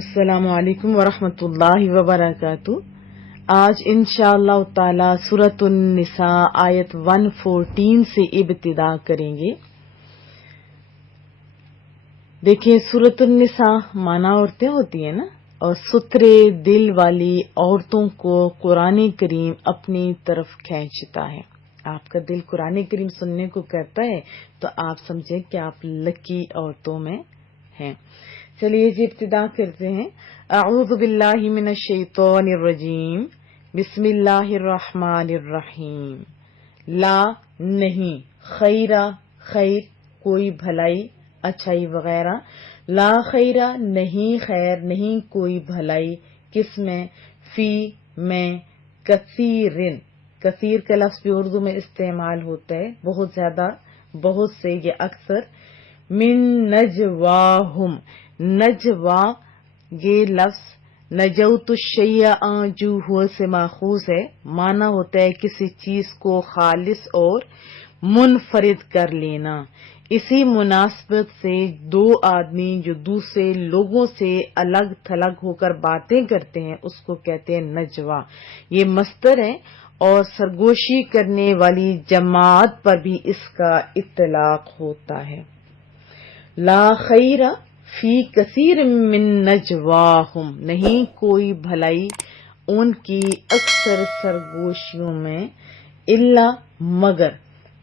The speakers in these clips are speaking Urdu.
السلام علیکم ورحمۃ اللہ وبرکاتہ۔ آج انشاءاللہ تعالی سورۃ النساء آیت 114 سے ابتدا کریں گے۔ دیکھیں، سورۃ النساء مانا عورتیں ہوتی ہیں نا، اور ستھرے دل والی عورتوں کو قرآن کریم اپنی طرف کھینچتا ہے۔ آپ کا دل قرآن کریم سننے کو کرتا ہے تو آپ سمجھیں کہ آپ لکی عورتوں میں ہیں۔ چلیے جی ابتدا کرتے ہیں۔ اعوذ باللہ من الشیطان الرجیم، بسم اللہ الرحمن الرحیم۔ لا نہیں، خیرہ خیر کوئی بھلائی اچھائی وغیرہ، لا خیرہ نہیں خیر نہیں کوئی بھلائی، کس میں؟ فی میں، کثیرن کثیر کا لفظ بھی اردو میں استعمال ہوتا ہے، بہت زیادہ، بہت سے، یہ اکثر۔ من نجواہم، نجوا یہ لفظ نجوت الشیء جو سے ماخوذ ہے، معنی ہوتا ہے کسی چیز کو خالص اور منفرد کر لینا۔ اسی مناسبت سے دو آدمی جو دوسرے لوگوں سے الگ تھلگ ہو کر باتیں کرتے ہیں اس کو کہتے ہیں نجوا۔ یہ مصدر ہے اور سرگوشی کرنے والی جماعت پر بھی اس کا اطلاق ہوتا ہے۔ لا خیر فی کثیر من نجواہم، نہیں کوئی بھلائی ان کی اکثر سرگوشیوں میں، الا مگر،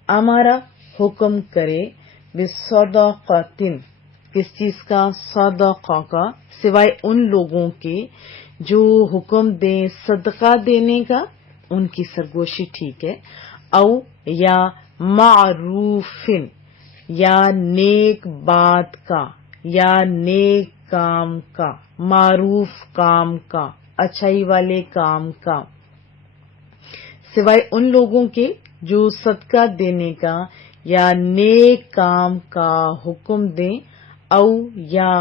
ہمارا حکم کرے، بصدقۃ کس چیز کا؟ صدقہ کا، سوائے ان لوگوں کے جو حکم دیں صدقہ دینے کا، ان کی سرگوشی ٹھیک ہے، او یا معروف یا نیک بات کا، یا نیک کام کا، معروف کام کا، اچھائی والے کام کا، سوائے ان لوگوں کے جو صدقہ دینے کا یا نیک کام کا حکم دیں، او یا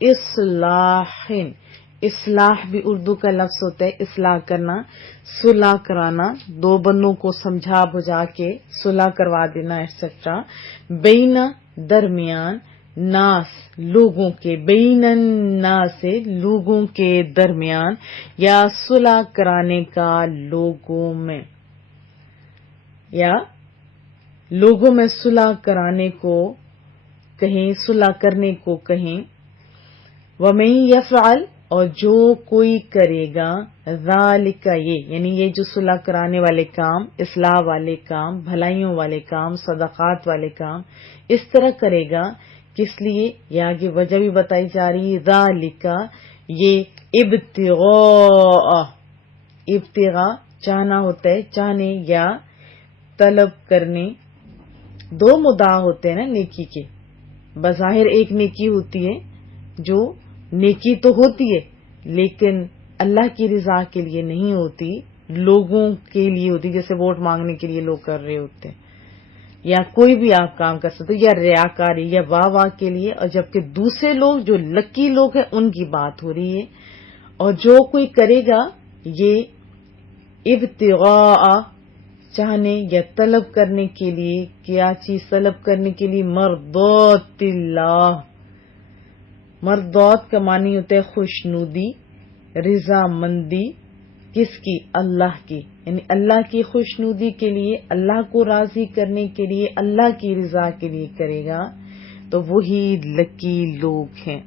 اصلاح، اصلاح بھی اردو کا لفظ ہوتا ہے، اصلاح کرنا، صلح کرانا، دو بندوں کو سمجھا بجھا کے صلح کروا دینا ایٹسٹرا، بین درمیان، ناس لوگوں کے، بین الناس لوگوں کے درمیان، یا صلح کرانے کا لوگوں میں، یا لوگوں میں صلح کرانے کو کہیں، صلح کرنے کو کہیں۔ وَمَن يَفْعَلْ اور جو کوئی کرے گا، ذَلِكَ یہ یعنی یہ جو صلح کرانے والے کام، اصلاح والے کام، بھلائیوں والے کام، صدقات والے کام اس طرح کرے گا، کس لیے؟ یہ آگے وجہ بھی بتائی جا رہی ہے، ذَلِكَ یہ ابتغاء، ابتغاء چاہنا ہوتا ہے، چاہنے یا طلب کرنے، دو مدعا ہوتے ہیں نا نیکی کے، بظاہر ایک نیکی ہوتی ہے جو نیکی تو ہوتی ہے لیکن اللہ کی رضا کے لیے نہیں ہوتی، لوگوں کے لیے ہوتی، جیسے ووٹ مانگنے کے لیے لوگ کر رہے ہوتے ہیں، یا کوئی بھی آپ کام کر سکتے، یا ریاکاری یا واہ واہ کے لیے، اور جبکہ دوسرے لوگ جو لکی لوگ ہیں ان کی بات ہو رہی ہے۔ اور جو کوئی کرے گا یہ ابتغاء چاہنے یا طلب کرنے کے لیے، کیا چیز طلب کرنے کے لیے؟ مرضات اللہ، مرضات کا معنی ہوتا ہے خوشنودی، رضا مندی، کس کی؟ اللہ کی، یعنی اللہ کی خوشنودی کے لیے، اللہ کو راضی کرنے کے لیے، اللہ کی رضا کے لیے کرے گا تو وہی لکی لوگ ہیں۔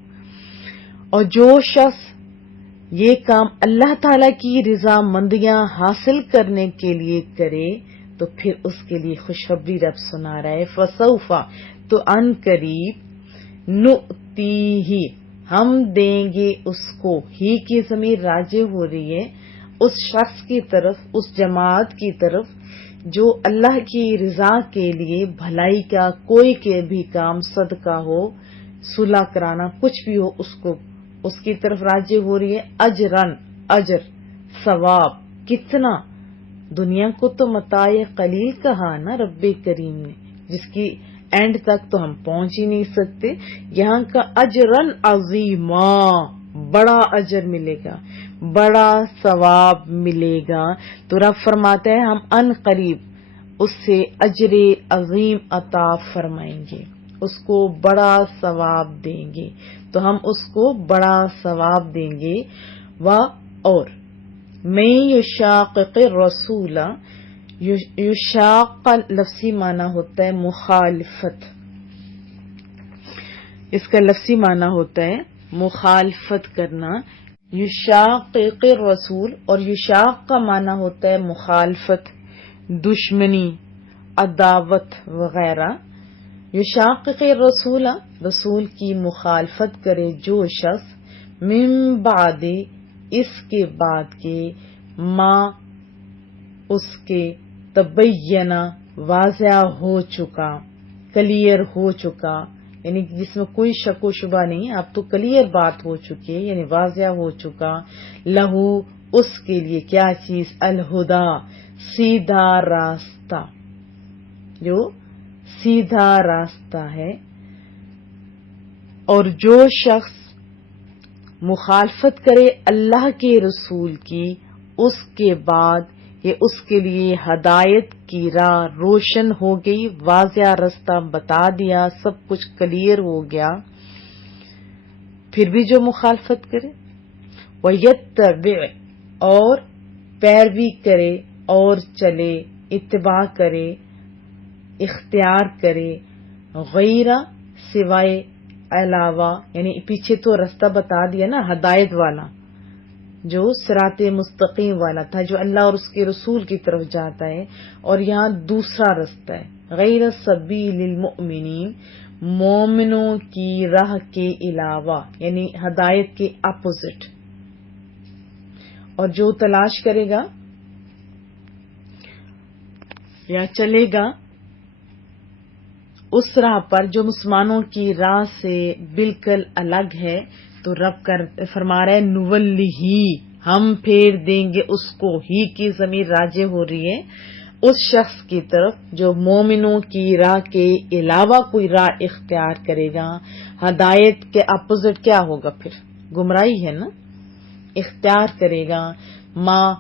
اور جو شخص یہ کام اللہ تعالی کی رضا مندیاں حاصل کرنے کے لیے کرے تو پھر اس کے لیے خوشخبری رب سنا رہا ہے، فسوف تو ان قریب، نؤتیہ ہم دیں گے اس کو، ہی کی ضمیر راجع ہو رہی ہے اس شخص کی طرف، اس جماعت کی طرف جو اللہ کی رضا کے لیے بھلائی کا کوئی کے بھی کام، صدقہ ہو، صلح کرانا، کچھ بھی ہو، اس کو اس کی طرف راجع ہو رہی ہے، اجرن اجر، ثواب، کتنا؟ دنیا کو تو متاع قلیل کہا نا رب کریم نے، جس کی اینڈ تک تو ہم پہنچ ہی نہیں سکتے، یہاں کا اجرن عظیما، بڑا اجر ملے گا، بڑا ثواب ملے گا۔ تو رب فرماتا ہے ہم ان قریب اس سے اجر عظیم عطا فرمائیں گے، اس کو بڑا ثواب دیں گے۔ تو ہم اس کو بڑا ثواب دیں گے. اور میں یشاقق الرسول، یشاق کا لفظی معنی ہوتا ہے مخالفت. اس کا لفظی معنی ہوتا ہے مخالفت کرنا. یشاقق الرسول اور یشاق کا معنی ہوتا ہے مخالفت، دشمنی، عداوت وغیرہ. یشاقق الرسول، رسول کی مخالفت کرے جو شخص، من بعد، اس کے بعد کے، ما، اس کے، تبین، واضح ہو چکا، کلیئر ہو چکا، یعنی جس میں کوئی شک و شبہ نہیں، اب تو کلیئر بات ہو چکی ہے، یعنی واضح ہو چکا. لہو، اس کے لیے کیا چیز، الہدا، سیدھا راستہ، جو سیدھا راستہ ہے. اور جو شخص مخالفت کرے اللہ کے رسول کی، اس کے بعد یہ اس کے لیے ہدایت کی راہ روشن ہو گئی، واضح راستہ بتا دیا، سب کچھ کلیئر ہو گیا، پھر بھی جو مخالفت کرے. وَيَتَّبِعْ، اور پیروی کرے اور چلے، اتباع کرے، اختیار کرے، غیر، سوائے، علاوہ، یعنی پیچھے تو راستہ بتا دیا نا ہدایت والا، جو صراط مستقیم والا تھا، جو اللہ اور اس کے رسول کی طرف جاتا ہے، اور یہاں دوسرا راستہ ہے غیر سبیل المؤمنین، مومنوں کی راہ کے علاوہ، یعنی ہدایت کے اپوزٹ. اور جو تلاش کرے گا یا چلے گا اس راہ پر جو مسلمانوں کی راہ سے بالکل الگ ہے، تو رب فرما رہا ہے نولیہ، ہم پھیر دیں گے اس کو، ہی کی ضمیر راجع ہو رہی ہے اس شخص کی طرف جو مومنوں کی راہ کے علاوہ کوئی راہ اختیار کرے گا. ہدایت کے اپوزٹ کیا ہوگا پھر؟ گمراہی ہے نا. اختیار کرے گا، ما،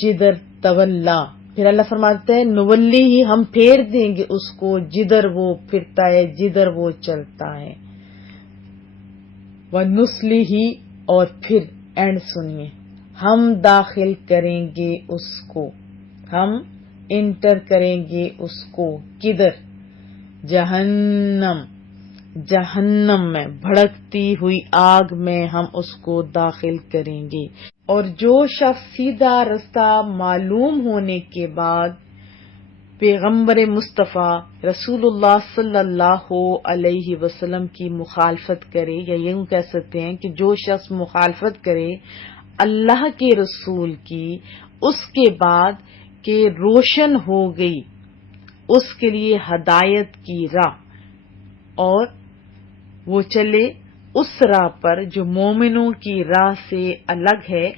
جدر، تولا، پھر اللہ فرماتے ہیں نولی ہی، ہم پھیر دیں گے اس کو، جدھر وہ پھرتا ہے، جدھر وہ چلتا ہے. وَنُسْلِهِ، ہی، اور پھر اینڈ سنیے، ہم داخل کریں گے اس کو، ہم انٹر کریں گے اس کو، کدھر؟ جہنم، جہنم میں، بھڑکتی ہوئی آگ میں ہم اس کو داخل کریں گے. اور جو شخص سیدھا راستہ معلوم ہونے کے بعد پیغمبر مصطفیٰ رسول اللہ صلی اللہ علیہ وسلم کی مخالفت کرے، یا یوں کہہ سکتے ہیں کہ جو شخص مخالفت کرے اللہ کے رسول کی، اس کے بعد کہ روشن ہو گئی اس کے لیے ہدایت کی راہ، اور وہ چلے اس راہ پر جو مومنوں کی راہ سے الگ ہے،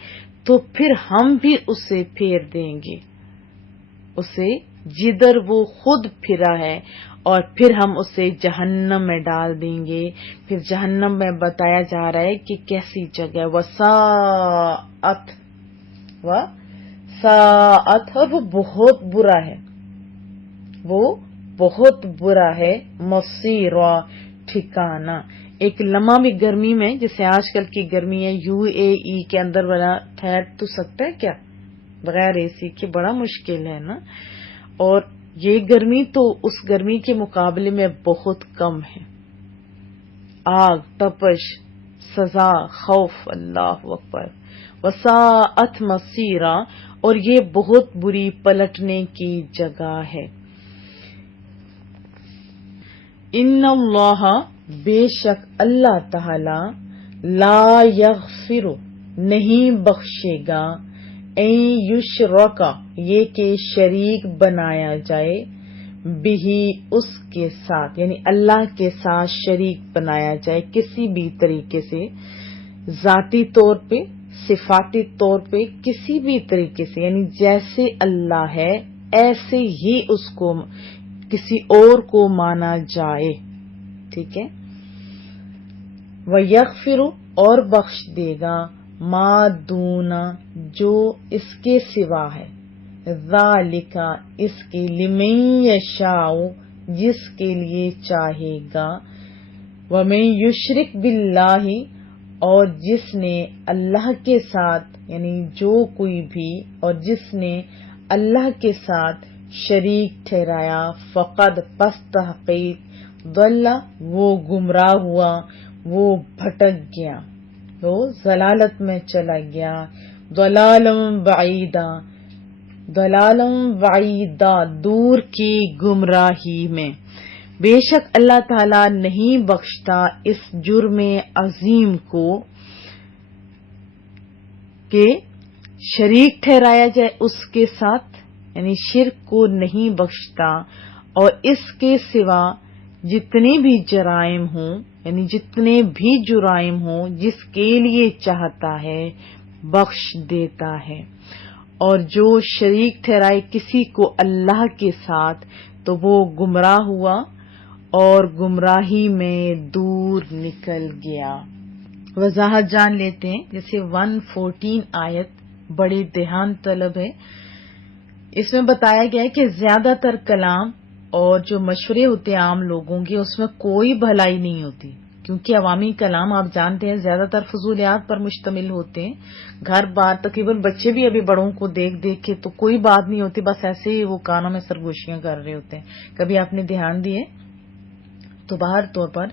تو پھر ہم بھی اسے پھیر دیں گے، اسے جدھر وہ خود پھرا ہے، اور پھر ہم اسے جہنم میں ڈال دیں گے. پھر جہنم میں بتایا جا رہا ہے کہ کیسی جگہ، وساعت، اور وہ بہت برا ہے، وہ بہت برا ہے، مصیرا، ٹھکانہ. ایک لمحہ بھی گرمی میں، جیسے آج کل کی گرمی ہے، UAE کے اندر بڑا ٹھہر تو سکتا ہے کیا بغیر اے سی کے؟ بڑا مشکل ہے نا. اور یہ گرمی تو اس گرمی کے مقابلے میں بہت کم ہے. آگ، تپش، سزا، خوف، اللہ اکبر. وساعت مصیرا، اور یہ بہت بری پلٹنے کی جگہ ہے. ان اللہ، بے شک اللہ تعالی، لا یغفر، نہیں بخشے گا، این یشرک، یہ کہ شریک بنایا جائے، بھی، اس کے ساتھ، یعنی اللہ کے ساتھ شریک بنایا جائے کسی بھی طریقے سے، ذاتی طور پہ، صفاتی طور پہ، کسی بھی طریقے سے، یعنی جیسے اللہ ہے ایسے ہی اس کو کسی اور کو مانا جائے. ٹھیک ہے. وَيَغْفِرُ، اور بخش دے گا، ما دون، جو اس کے سوا ہے، ذالک، اس کے، لمن یشاء، جس کے لیے چاہے گا، وَمَن یشرک باللہ، اور جس نے اللہ کے ساتھ، یعنی جو کوئی بھی، اور جس نے اللہ کے ساتھ شریک ٹھہرایا، فقد، پس تحقیق، ضل، وہ گمراہ ہوا، وہ بھٹک گیا، وہ ضلالت میں چلا گیا، ضلالم بعیدا، دور کی گمراہی میں۔ بے شک اللہ تعالیٰ نہیں بخشتا اس جرم عظیم کو کہ شریک ٹھہرایا جائے اس کے ساتھ، یعنی شرک کو نہیں بخشتا، اور اس کے سوا جتنے بھی جرائم ہوں، یعنی جتنے بھی جرائم ہوں، جس کے لیے چاہتا ہے بخش دیتا ہے۔ اور جو شریک ٹھہرائے کسی کو اللہ کے ساتھ تو وہ گمراہ ہوا اور گمراہی میں دور نکل گیا۔ وضاحت جان لیتے ہیں، جیسے 114 آیت بڑی دھیان طلب ہے۔ اس میں بتایا گیا ہے کہ زیادہ تر کلام اور جو مشورے ہوتے ہیں عام لوگوں کے، اس میں کوئی بھلائی نہیں ہوتی، کیونکہ عوامی کلام آپ جانتے ہیں زیادہ تر فضولیات پر مشتمل ہوتے ہیں۔ گھر بار تقریباً بچے بھی ابھی بڑوں کو دیکھ دیکھ کے تو کوئی بات نہیں ہوتی، بس ایسے ہی وہ کانوں میں سرگوشیاں کر رہے ہوتے ہیں۔ کبھی آپ نے دھیان دیے تو باہر طور پر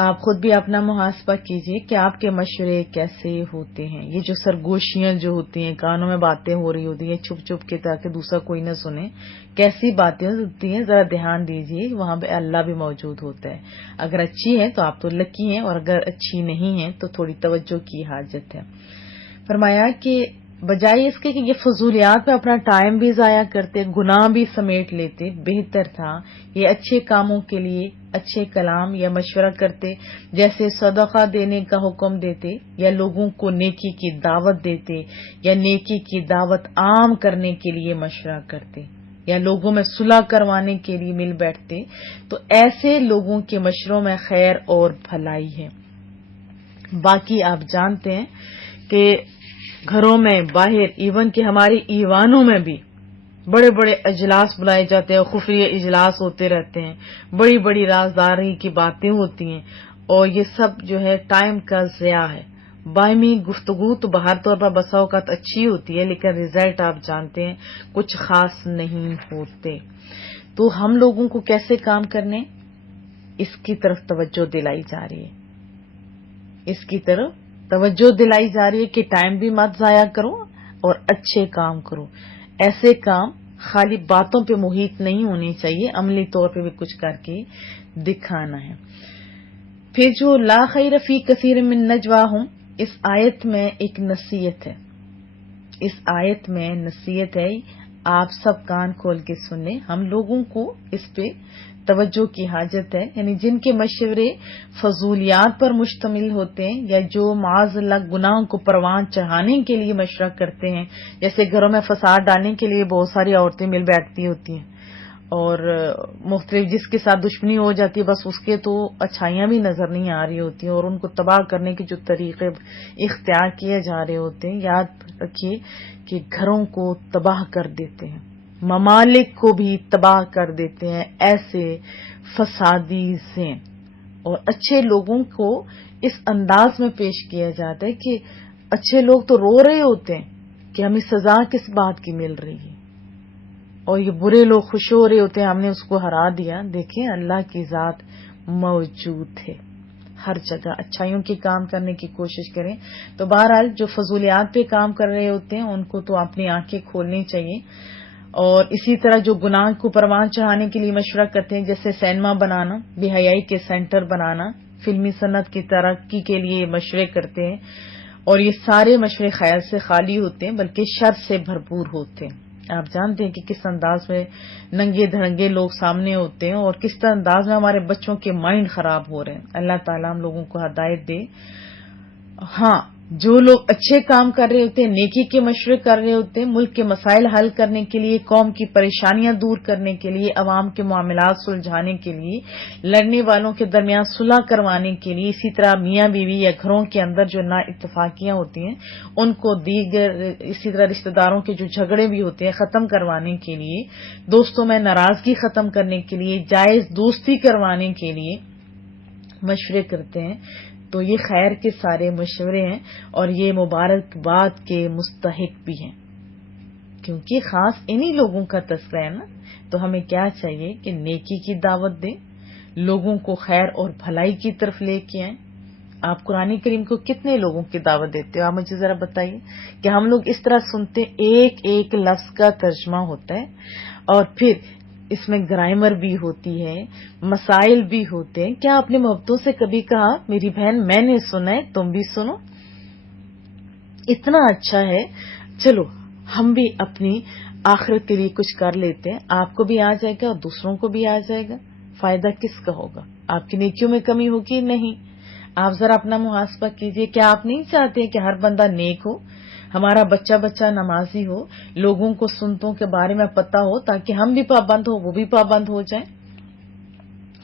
آپ خود بھی اپنا محاسبہ کیجئے کہ آپ کے مشورے کیسے ہوتے ہیں۔ یہ جو سرگوشیاں جو ہوتی ہیں، کانوں میں باتیں ہو رہی ہوتی ہیں چھپ چھپ کے تاکہ دوسرا کوئی نہ سنے، کیسی باتیں ہوتی ہیں، ذرا دھیان دیجئے، وہاں پہ اللہ بھی موجود ہوتا ہے۔ اگر اچھی ہے تو آپ تو لکی ہیں، اور اگر اچھی نہیں ہے تو تھوڑی توجہ کی حاجت ہے۔ فرمایا کہ بجائے اس کے کہ یہ فضولیات پہ اپنا ٹائم بھی ضائع کرتے، گناہ بھی سمیٹ لیتے، بہتر تھا یہ اچھے کاموں کے لیے اچھے کلام یا مشورہ کرتے، جیسے صدقہ دینے کا حکم دیتے، یا لوگوں کو نیکی کی دعوت دیتے، یا نیکی کی دعوت عام کرنے کے لیے مشورہ کرتے، یا لوگوں میں صلح کروانے کے لیے مل بیٹھتے، تو ایسے لوگوں کے مشوروں میں خیر اور بھلائی ہے۔ باقی آپ جانتے ہیں کہ گھروں میں، باہر، ایون کہ ہمارے ایوانوں میں بھی بڑے بڑے اجلاس بلائے جاتے ہیں، خفیہ اجلاس ہوتے رہتے ہیں، بڑی بڑی رازداری کی باتیں ہوتی ہیں، اور یہ سب جو ہے ٹائم کا ضیاع ہے۔ باہمی گفتگو تو باہر طور پر بسا اوقات اچھی ہوتی ہے، لیکن رزلٹ آپ جانتے ہیں کچھ خاص نہیں ہوتے۔ تو ہم لوگوں کو کیسے کام کرنے، اس کی طرف توجہ دلائی جا رہی ہے، اس کی طرف توجہ دلائی جا رہی ہے کہ ٹائم بھی مت ضائع کرو اور اچھے کام کرو۔ ایسے کام خالی باتوں پہ محیط نہیں ہونے چاہیے، عملی طور پہ بھی کچھ کر کے دکھانا ہے۔ پھر جو لا خیر فی کثیر من نجواہم، اس آیت میں ایک نصیحت ہے، اس آیت میں نصیحت ہے، آپ سب کان کھول کے سن لیں، ہم لوگوں کو اس پہ توجہ کی حاجت ہے۔ یعنی جن کے مشورے فضولیات پر مشتمل ہوتے ہیں، یا جو معاذ اللہ گناہوں کو پروان چڑھانے کے لیے مشورہ کرتے ہیں، جیسے گھروں میں فساد ڈالنے کے لیے بہت ساری عورتیں مل بیٹھتی ہوتی ہیں، اور مختلف جس کے ساتھ دشمنی ہو جاتی ہے، بس اس کے تو اچھائیاں بھی نظر نہیں آ رہی ہوتی ہیں، اور ان کو تباہ کرنے کے جو طریقے اختیار کیے جا رہے ہوتے ہیں، یاد رکھیے کہ گھروں کو تباہ کر دیتے ہیں، ممالک کو بھی تباہ کر دیتے ہیں ایسے فسادی ذہن۔ اور اچھے لوگوں کو اس انداز میں پیش کیا جاتا ہے کہ اچھے لوگ تو رو رہے ہوتے ہیں کہ ہمیں سزا کس بات کی مل رہی ہے، اور یہ برے لوگ خوش ہو رہے ہوتے ہیں ہم نے اس کو ہرا دیا۔ دیکھیں اللہ کی ذات موجود ہے ہر جگہ، اچھائیوں کے کام کرنے کی کوشش کریں۔ تو بہرحال جو فضولیات پہ کام کر رہے ہوتے ہیں ان کو تو اپنی آنکھیں کھولنی چاہیے، اور اسی طرح جو گناہ کو پروان چڑھانے کے لیے مشورہ کرتے ہیں، جیسے سینما بنانا، بے حیائی کے سینٹر بنانا، فلمی صنعت کی ترقی کے لیے مشورے کرتے ہیں، اور یہ سارے مشورے خیر سے خالی ہوتے ہیں بلکہ شر سے بھرپور ہوتے ہیں۔ آپ جانتے ہیں کہ کس انداز میں ننگے دھڑنگے لوگ سامنے ہوتے ہیں، اور کس طرح انداز میں ہمارے بچوں کے مائنڈ خراب ہو رہے ہیں۔ اللہ تعالیٰ ہم لوگوں کو ہدایت دے۔ ہاں، جو لوگ اچھے کام کر رہے ہوتے ہیں، نیکی کے مشورے کر رہے ہوتے ہیں، ملک کے مسائل حل کرنے کے لیے، قوم کی پریشانیاں دور کرنے کے لیے، عوام کے معاملات سلجھانے کے لیے، لڑنے والوں کے درمیان صلح کروانے کے لیے، اسی طرح میاں بیوی یا گھروں کے اندر جو نا اتفاقیاں ہوتی ہیں ان کو دیگر، اسی طرح رشتہ داروں کے جو جھگڑے بھی ہوتے ہیں ختم کروانے کے لیے، دوستوں میں ناراضگی ختم کرنے کے لیے، جائز دوستی کروانے کے لیے، مشورے کرتے ہیں تو یہ خیر کے سارے مشورے ہیں اور یہ مبارکباد کے مستحق بھی ہیں، کیونکہ خاص انہی لوگوں کا تذکرہ ہے نا۔ تو ہمیں کیا چاہیے کہ نیکی کی دعوت دیں، لوگوں کو خیر اور بھلائی کی طرف لے کے آئیں۔ آپ قرآن کریم کو کتنے لوگوں کی دعوت دیتے ہو؟ آپ مجھے ذرا بتائیے کہ ہم لوگ اس طرح سنتے ایک ایک لفظ کا ترجمہ ہوتا ہے اور پھر اس میں گرامر بھی ہوتی ہے، مسائل بھی ہوتے ہیں۔ کیا آپ نے محبتوں سے کبھی کہا میری بہن میں نے سنا ہے تم بھی سنو؟ اتنا اچھا ہے، چلو ہم بھی اپنی آخرت کے لیے کچھ کر لیتے ہیں، آپ کو بھی آ جائے گا اور دوسروں کو بھی آ جائے گا۔ فائدہ کس کا ہوگا؟ آپ کی نیکیوں میں کمی ہوگی؟ نہیں۔ آپ ذرا اپنا محاسبہ کیجئے، کیا آپ نہیں چاہتے کہ ہر بندہ نیک ہو، ہمارا بچہ بچہ نمازی ہو، لوگوں کو سنتوں کے بارے میں پتہ ہو تاکہ ہم بھی پابند ہو وہ بھی پابند ہو جائیں؟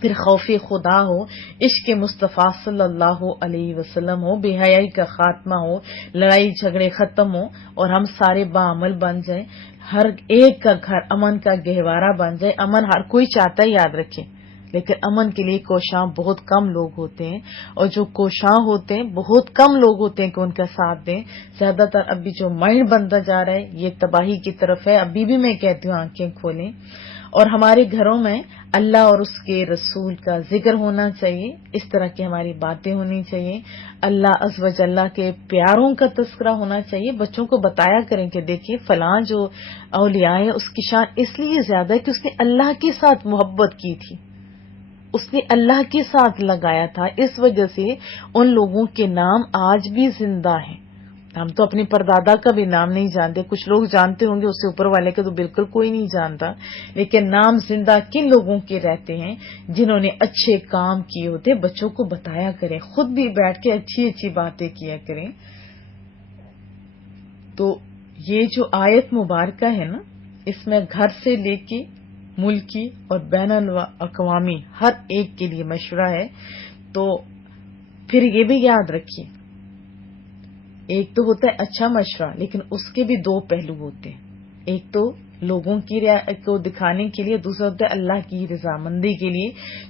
پھر خوف خدا ہو، عشق مصطفیٰ صلی اللہ علیہ وسلم ہو، بے حیائی کا خاتمہ ہو، لڑائی جھگڑے ختم ہو اور ہم سارے باعمل بن جائیں، ہر ایک کا گھر امن کا گہوارہ بن جائے۔ امن ہر کوئی چاہتا ہے، یاد رکھیں، لیکن امن کے لیے کوشاں بہت کم لوگ ہوتے ہیں، اور جو کوشاں ہوتے ہیں بہت کم لوگ ہوتے ہیں کہ ان کا ساتھ دیں۔ زیادہ تر ابھی جو مائنڈ بنتا جا رہا ہے یہ تباہی کی طرف ہے۔ ابھی بھی میں کہتی ہوں آنکھیں کھولیں، اور ہمارے گھروں میں اللہ اور اس کے رسول کا ذکر ہونا چاہیے، اس طرح کی ہماری باتیں ہونی چاہیے، اللہ عز و جل کے پیاروں کا تذکرہ ہونا چاہیے۔ بچوں کو بتایا کریں کہ دیکھیے فلاں جو اولیاء ہے اس کی شان اس لیے زیادہ ہے کہ اس نے اللہ کے ساتھ محبت کی تھی، اس نے اللہ کے ساتھ لگایا تھا، اس وجہ سے ان لوگوں کے نام آج بھی زندہ ہیں۔ ہم تو اپنے پردادا کا بھی نام نہیں جانتے، کچھ لوگ جانتے ہوں گے، اس سے اوپر والے کا تو بالکل کوئی نہیں جانتا، لیکن نام زندہ کن لوگوں کے رہتے ہیں؟ جنہوں نے اچھے کام کیے ہوتے۔ بچوں کو بتایا کریں، خود بھی بیٹھ کے اچھی اچھی باتیں کیا کریں۔ تو یہ جو آیت مبارکہ ہے نا، اس میں گھر سے لے کے ملکی اور بین الاقوامی ہر ایک کے لیے مشورہ ہے۔ تو پھر یہ بھی یاد رکھیے، ایک تو ہوتا ہے اچھا مشورہ، لیکن اس کے بھی دو پہلو ہوتے ہیں، ایک تو لوگوں کی کو دکھانے کے لیے، دوسرا ہوتا ہے اللہ کی رضامندی کے لیے۔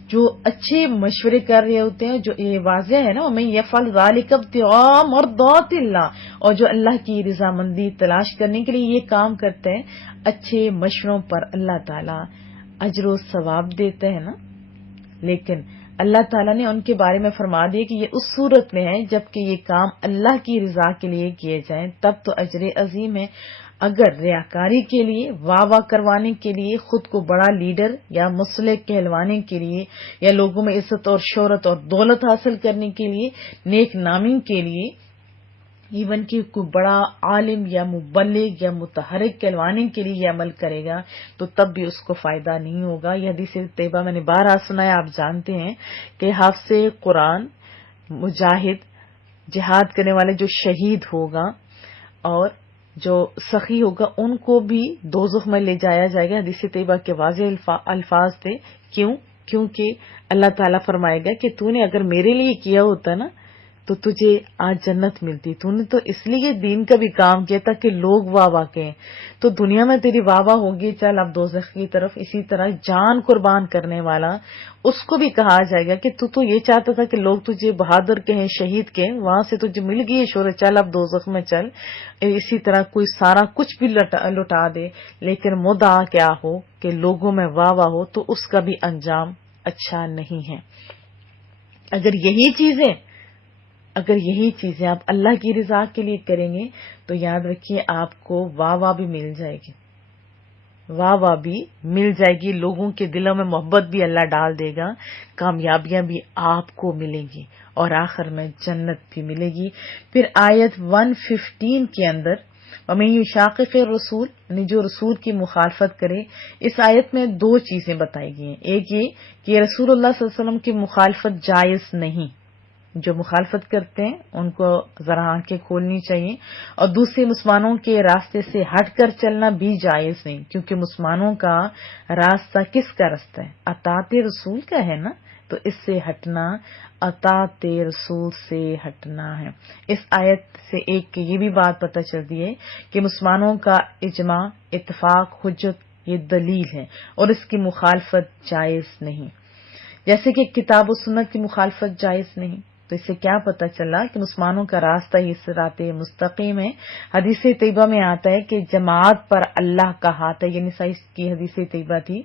جو اچھے مشورے کر رہے ہوتے ہیں، جو یہ واضح ہے نا میں یفعل ذلک ابتغاء مرضات اللہ، اور جو اللہ کی رضامندی تلاش کرنے کے لیے یہ کام کرتے ہیں، اچھے مشوروں پر اللہ تعالی اجر و ثواب دیتا ہے نا۔ لیکن اللہ تعالیٰ نے ان کے بارے میں فرما دیا کہ یہ اس صورت میں ہے جبکہ یہ کام اللہ کی رضا کے لیے کیے جائیں، تب تو اجر عظیم ہے۔ اگر ریاکاری کے لیے، واہ واہ کروانے کے لیے، خود کو بڑا لیڈر یا مصلح کہلوانے کے لیے، یا لوگوں میں عزت اور شہرت اور دولت حاصل کرنے کے لیے، نیک نامی کے لیے، ایون کہ کوئی بڑا عالم یا مبلغ یا متحرک کہلوانے کے لیے یہ عمل کرے گا تو تب بھی اس کو فائدہ نہیں ہوگا۔ یہ حدیث طیبہ میں نے بارہا سنا ہے، آپ جانتے ہیں کہ حافظ قرآن، مجاہد، جہاد کرنے والے جو شہید ہوگا اور جو سخی ہوگا ان کو بھی دوزخ میں لے جایا جائے گا۔ حدیث طیبہ کے واضح الفاظ تھے۔ کیونکہ اللہ تعالیٰ فرمائے گا کہ تو نے اگر میرے لیے کیا ہوتا نا تو تجھے آج جنت ملتی، تو نے تو اس لیے دین کا بھی کام کیا تھا کہ لوگ واہ واہ کہیں، تو دنیا میں تیری واہ واہ ہوگی، چل اب دوزخ کی طرف۔ اسی طرح جان قربان کرنے والا، اس کو بھی کہا جائے گا کہ تو یہ چاہتا تھا کہ لوگ تجھے بہادر کہیں، شہید کہیں، وہاں سے تجھے مل گئی شہرت، چل اب دوزخ میں چل۔ اسی طرح کوئی سارا کچھ بھی لٹا دے، لیکن مدعا کیا ہو کہ لوگوں میں واہ واہ ہو، تو اس کا بھی انجام اچھا نہیں ہے۔ اگر یہی چیزیں آپ اللہ کی رضا کے لیے کریں گے تو یاد رکھیے آپ کو واہ واہ بھی مل جائے گی، واہ واہ بھی مل جائے گی، لوگوں کے دلوں میں محبت بھی اللہ ڈال دے گا، کامیابیاں بھی آپ کو ملیں گی اور آخر میں جنت بھی ملے گی۔ پھر آیت 115 کے اندر وَمَن يُشَاقِقِ الرَّسُولَ، یعنی جو رسول کی مخالفت کرے، اس آیت میں دو چیزیں بتائی گئی ہیں۔ ایک یہ کہ رسول اللہ صلی اللہ علیہ وسلم کی مخالفت جائز نہیں، جو مخالفت کرتے ہیں ان کو ذرا آنکھیں کھولنی چاہیے، اور دوسرے مسلمانوں کے راستے سے ہٹ کر چلنا بھی جائز نہیں، کیونکہ مسلمانوں کا راستہ کس کا راستہ ہے؟ اطاعت رسول کا ہے نا، تو اس سے ہٹنا اطاعت رسول سے ہٹنا ہے۔ اس آیت سے ایک یہ بھی بات پتہ چلتی ہے کہ مسلمانوں کا اجماع، اتفاق، حجت یہ دلیل ہے اور اس کی مخالفت جائز نہیں۔ جیسے کہ کتاب و سنت کی مخالفت جائز نہیں. تو اس سے کیا پتہ چلا کہ مسلمانوں کا راستہ یہ صراط مستقیم ہے. حدیث طیبہ میں آتا ہے کہ جماعت پر اللہ کا ہاتھ ہے، یہ نسائی کی حدیث طیبہ تھی.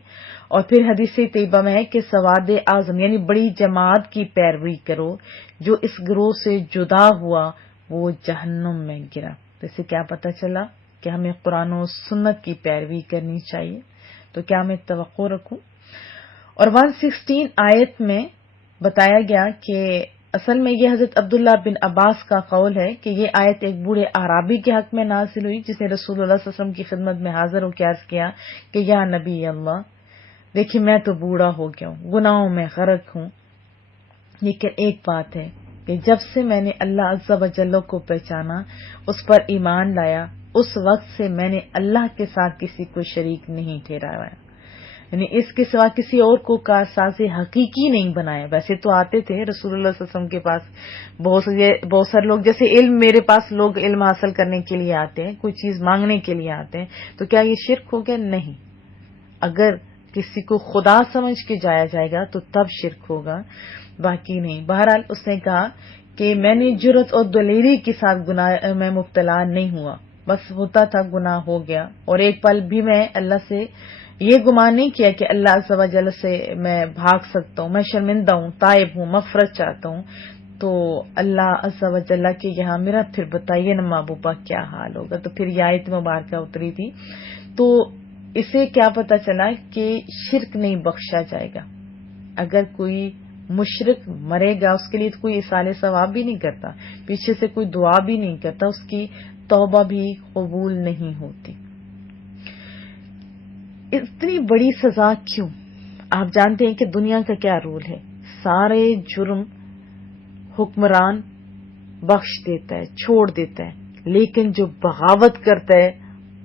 اور پھر حدیث طیبہ میں ہے کہ سواد اعظم یعنی بڑی جماعت کی پیروی کرو، جو اس گروہ سے جدا ہوا وہ جہنم میں گرا. تو اس سے کیا پتہ چلا کہ ہمیں قرآن و سنت کی پیروی کرنی چاہیے. تو کیا میں توقع رکھوں؟ اور 116 آیت میں بتایا گیا کہ اصل میں یہ حضرت عبداللہ بن عباس کا قول ہے کہ یہ آیت ایک بوڑھے اعرابی کے حق میں نازل ہوئی، جس نے رسول اللہ صلی اللہ علیہ وسلم کی خدمت میں حاضر ہو کے عرض کیا کہ یا نبی اللہ، دیکھیے میں تو بوڑھا ہو گیا ہوں، گناہوں میں غرق ہوں، لیکن ایک بات ہے کہ جب سے میں نے اللہ عز و جل کو پہچانا، اس پر ایمان لایا، اس وقت سے میں نے اللہ کے ساتھ کسی کو شریک نہیں ٹھہرایا، یعنی اس کے سوا کسی اور کو کارساز حقیقی نہیں بنایا. ویسے تو آتے تھے رسول اللہ صلی اللہ علیہ وسلم کے پاس بہت سارے لوگ، جیسے علم میرے پاس لوگ علم حاصل کرنے کے لیے آتے ہیں، کوئی چیز مانگنے کے لیے آتے ہیں، تو کیا یہ شرک ہو گیا؟ نہیں. اگر کسی کو خدا سمجھ کے جایا جائے گا تو تب شرک ہوگا، باقی نہیں. بہرحال اس نے کہا کہ میں نے جرت اور دلیری کے ساتھ گناہ میں مبتلا نہیں ہوا، بس ہوتا تھا گناہ ہو گیا، اور ایک پل بھی میں اللہ سے یہ گمان نہیں کیا کہ اللہ عز و جل سے میں بھاگ سکتا ہوں، میں شرمندہ ہوں، تائب ہوں، مغفرت چاہتا ہوں. تو اللہ عز و جل کے یہاں میرا پھر بتائیے نا محبوبہ کیا حال ہوگا. تو پھر یہ آیت مبارکہ اتری تھی. تو اسے کیا پتہ چلا کہ شرک نہیں بخشا جائے گا. اگر کوئی مشرک مرے گا، اس کے لیے کوئی ایصال ثواب بھی نہیں کرتا، پیچھے سے کوئی دعا بھی نہیں کرتا، اس کی توبہ بھی قبول نہیں ہوتی. اتنی بڑی سزا کیوں؟ آپ جانتے ہیں کہ دنیا کا کیا رول ہے، سارے جرم حکمران بخش دیتا ہے، چھوڑ دیتا ہے، لیکن جو بغاوت کرتا ہے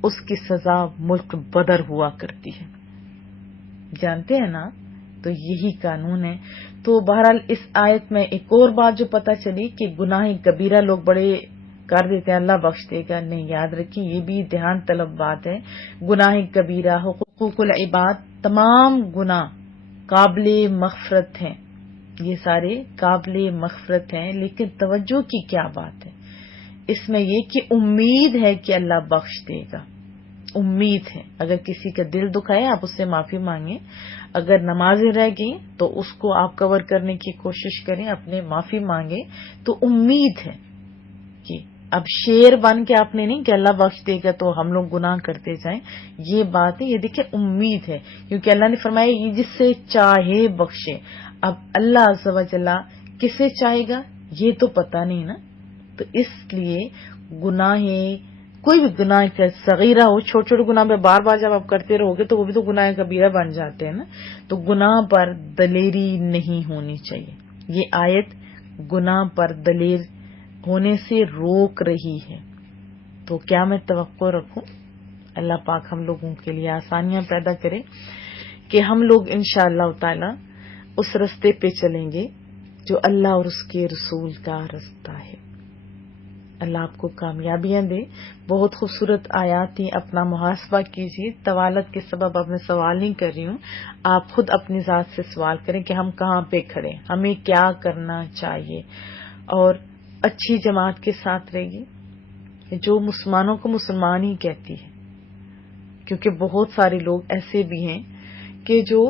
اس کی سزا ملک بدر ہوا کرتی ہے. جانتے ہیں نا؟ تو یہی قانون ہے. تو بہرحال اس آیت میں ایک اور بات جو پتہ چلی کہ گناہ کبیرہ لوگ بڑے کر دیتے ہیں، اللہ بخش دے گا نہیں. یاد رکھیں یہ بھی دھیان طلب بات ہے. گناہ کبیرہ، حقوق العباد، تمام گناہ قابل مغفرت ہیں، یہ سارے قابل مغفرت ہیں، لیکن توجہ کی کیا بات ہے اس میں؟ یہ کہ امید ہے کہ اللہ بخش دے گا، امید ہے. اگر کسی کا دل دکھائے آپ اس سے معافی مانگیں، اگر نمازیں رہ گئی تو اس کو آپ کور کرنے کی کوشش کریں، اپنے معافی مانگیں. تو امید ہے کہ اب شیر بن کے آپ نے نہیں کہ اللہ بخش دے گا تو ہم لوگ گناہ کرتے جائیں، یہ بات ہے. یہ دیکھیں امید ہے، کیونکہ اللہ نے فرمایا یہ جس سے چاہے بخشے. اب اللہ عز و جل کسے چاہے گا یہ تو پتہ نہیں نا. تو اس لیے گناہ، کوئی بھی گناہ کا صغیرہ ہو، چھوٹے چھوٹے گناہ میں بار بار جب آپ کرتے رہو گے تو وہ بھی تو گناہ کبیرہ بن جاتے ہیں نا. تو گناہ پر دلیری نہیں ہونی چاہیے. یہ آیت گناہ پر دلیر ہونے سے روک رہی ہے. تو کیا میں توقع رکھوں؟ اللہ پاک ہم لوگوں کے لیے آسانیاں پیدا کرے کہ ہم لوگ انشاءاللہ تعالی اس رستے پہ چلیں گے جو اللہ اور اس کے رسول کا رستہ ہے. اللہ آپ کو کامیابیاں دے. بہت خوبصورت آیات تھی، اپنا محاسبہ کیجیے. طوالت کے سبب اب میں سوال نہیں کر رہی ہوں، آپ خود اپنی ذات سے سوال کریں کہ ہم کہاں پہ کھڑے، ہمیں کیا کرنا چاہیے. اور اچھی جماعت کے ساتھ رہے گی جو مسلمانوں کو مسلمان ہی کہتی ہے، کیونکہ بہت سارے لوگ ایسے بھی ہیں کہ جو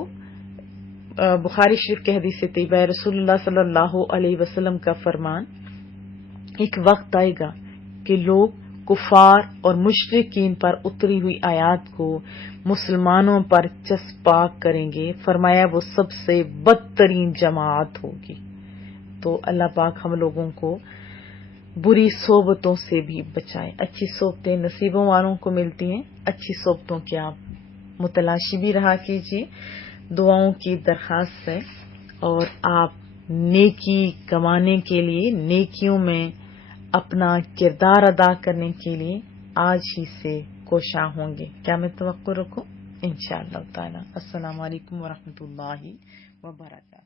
بخاری شریف کے حدیث طیبہ رسول اللہ صلی اللہ علیہ وسلم کا فرمان، ایک وقت آئے گا کہ لوگ کفار اور مشرکین پر اتری ہوئی آیات کو مسلمانوں پر چسپاں کریں گے. فرمایا وہ سب سے بدترین جماعت ہوگی. تو اللہ پاک ہم لوگوں کو بری صحبتوں سے بھی بچائے. اچھی صحبتیں نصیبوں والوں کو ملتی ہیں، اچھی صحبتوں کی آپ متلاشی بھی رہا کیجیے. دعاؤں کی درخواست ہے، اور آپ نیکی کمانے کے لیے، نیکیوں میں اپنا کردار ادا کرنے کے لیے آج ہی سے کوشاں ہوں گے. کیا میں توقع رکھوں؟ انشاءاللہ تعالی. السلام علیکم ورحمۃ اللہ وبرکاتہ.